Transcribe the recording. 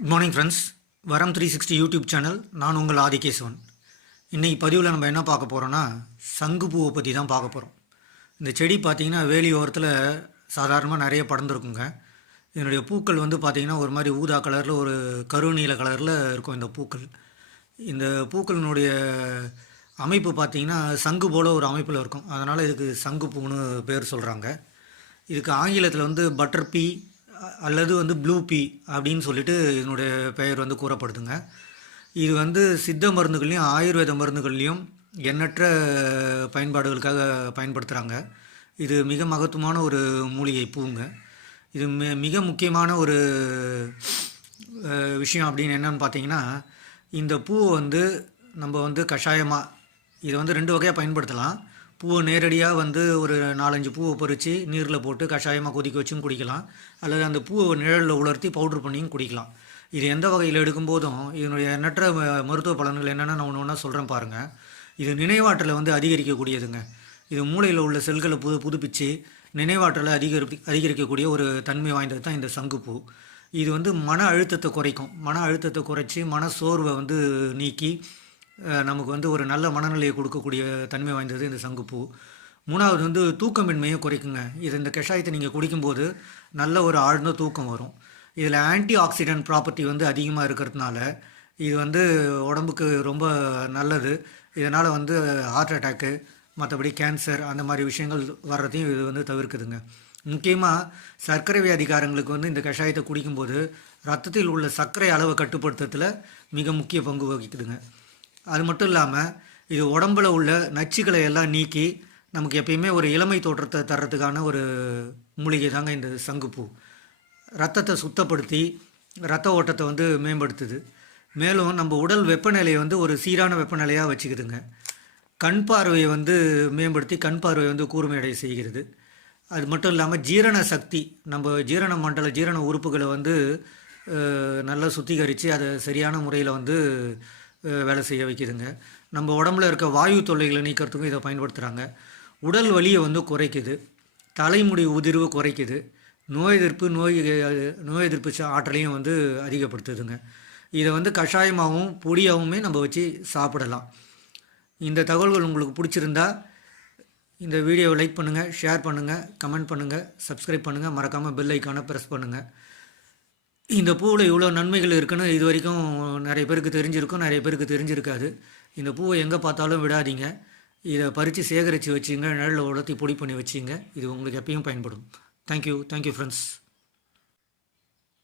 Good morning friends. வரம் 360 YouTube channel. நான் உங்கள் ஆதிகேசவன். இன்றைக்கி பதிவில் நம்ம என்ன பார்க்க போகிறோன்னா, சங்குப்பூவை பற்றி தான் பார்க்க போகிறோம். இந்த செடி பார்த்திங்கன்னா வேலி ஓரத்தில் சாதாரணமாக நிறைய படர்ந்துருக்குங்க. இதனுடைய பூக்கள் வந்து பார்த்திங்கன்னா ஒரு மாதிரி ஊதா கலரில், ஒரு கருநீல கலரில் இருக்கும் இந்த பூக்கள். இந்த பூக்களினுடைய அமைப்பு பார்த்திங்கன்னா சங்கு போல் ஒரு அமைப்பில் இருக்கும். அதனால் இதுக்கு சங்குப்பூன்னு பேர் சொல்கிறாங்க. இதுக்கு ஆங்கிலத்தில் வந்து பட்டர் பீ அல்லது வந்து ப்ளூ பீ அப்படின்னு சொல்லிட்டு இதனுடைய பெயர் வந்து கூறப்படுதுங்க. இது வந்து சித்த மருந்துகள்லையும் ஆயுர்வேத மருந்துகள்லையும் எண்ணற்ற பயன்பாடுகளுக்காக பயன்படுத்துகிறாங்க. இது மிக மகத்துவமான ஒரு மூலிகை பூங்க. இது மிக முக்கியமான ஒரு விஷயம் அப்படின்னு என்னன்னு பார்த்தீங்கன்னா, இந்த பூவை வந்து நம்ம வந்து கஷாயமாக இதை வந்து 2 வகையாக பயன்படுத்தலாம். பூவை நேரடியாக வந்து ஒரு 4-5 பூவை பறித்து நீரில் போட்டு கஷாயமாக கொதிக்க வச்சும் குடிக்கலாம். அல்லது அந்த பூவை நிழலில் உலர்த்தி பவுட்ரு பண்ணியும் குடிக்கலாம். இது எந்த வகையில் எடுக்கும்போதும் இதனுடைய எண்ணற்ற மருத்துவ பலன்கள் என்னென்னு நான் ஒன்று ஒன்றா சொல்கிறேன் பாருங்கள். இது நினைவாற்றலை வந்து அதிகரிக்கக்கூடியதுங்க. இது மூளையில் உள்ள செல்களை புதுப்பித்து நினைவாற்றலை அதிகரிக்கக்கூடிய ஒரு தன்மை வாய்ந்தது தான் இந்த சங்குப்பூ. இது வந்து மன அழுத்தத்தை குறைக்கும். மன அழுத்தத்தை குறைச்சி மன சோர்வை வந்து நீக்கி நமக்கு வந்து ஒரு நல்ல மனநிலையை கொடுக்கக்கூடிய தன்மை வாய்ந்தது இந்த சங்குப்பூ. 3வது வந்து தூக்கமின்மையை குறைக்குங்க. இந்த கஷாயத்தை நீங்கள் குடிக்கும்போது நல்ல ஒரு ஆழ்ந்த தூக்கம் வரும். இதில் ஆன்டி ஆக்சிடென்ட் ப்ராப்பர்ட்டி வந்து அதிகமாக இருக்கிறதுனால இது வந்து உடம்புக்கு ரொம்ப நல்லது. இதனால் வந்து ஹார்ட் அட்டாக்கு, மற்றபடி கேன்சர், அந்த மாதிரி விஷயங்கள் வர்றதையும் இது வந்து தவிர்க்குதுங்க. முக்கியமாக சர்க்கரை வியாதிக்காரங்களுக்கு வந்து இந்த கஷாயத்தை குடிக்கும்போது ரத்தத்தில் உள்ள சர்க்கரை அளவை கட்டுப்படுத்துறதுல மிக முக்கிய பங்கு வகிக்குதுங்க. அது மட்டும் இல்லாமல் இது உடம்பில் உள்ள நச்சுக்களை எல்லாம் நீக்கி நமக்கு எப்பயுமே ஒரு இளமை தோற்றத்தை தர்றதுக்கான ஒரு மூலிகை தாங்க இந்த சங்குப்பூ. ரத்தத்தை சுத்தப்படுத்தி ரத்த ஓட்டத்தை வந்து மேம்படுத்துது. மேலும் நம்ம உடல் வெப்பநிலையை வந்து ஒரு சீரான வெப்பநிலையாக வச்சுக்குதுங்க. கண் பார்வையை வந்து மேம்படுத்தி கண் பார்வையை வந்து கூர்மையடைய செய்கிறது. அது மட்டும் இல்லாமல் ஜீரண சக்தி, நம்ம ஜீரண மண்டல ஜீரண உறுப்புகளை வந்து நல்லா சுத்திகரித்து அதை சரியான முறையில் வந்து வேலை செய்ய வைக்குதுங்க. நம்ம உடம்புல இருக்க வாயு தொல்லைகளை நீக்கிறதுக்கும் இதை பயன்படுத்துகிறாங்க. உடல் வலியை வந்து குறைக்குது. தலைமுடி உதிர்வு குறைக்குது. நோய் எதிர்ப்பு ஆற்றலையும் வந்து அதிகப்படுத்துதுங்க. இதை வந்து கஷாயமாகவும் பொடியாகவுமே நம்ம வச்சு சாப்பிடலாம். இந்த தகவல்கள் உங்களுக்கு பிடிச்சிருந்தா இந்த வீடியோவை லைக் பண்ணுங்கள், ஷேர் பண்ணுங்கள், கமெண்ட் பண்ணுங்கள், சப்ஸ்கிரைப் பண்ணுங்கள், மறக்காமல் பெல் ஐக்கானை ப்ரெஸ் பண்ணுங்கள். இந்த பூவில் இவ்வளோ நன்மைகள் இருக்குன்னு இது வரைக்கும் நிறைய பேருக்கு தெரிஞ்சிருக்கும், நிறைய பேருக்கு தெரிஞ்சிருக்காது. இந்த பூவை எங்கே பார்த்தாலும் விடாதீங்க. இதை பறித்து சேகரித்து வச்சுங்க, நிழலில் உலர்த்தி பொடி பண்ணி வச்சுங்க. இது உங்களுக்கு எப்பயும் பயன்படும். Thank you friends.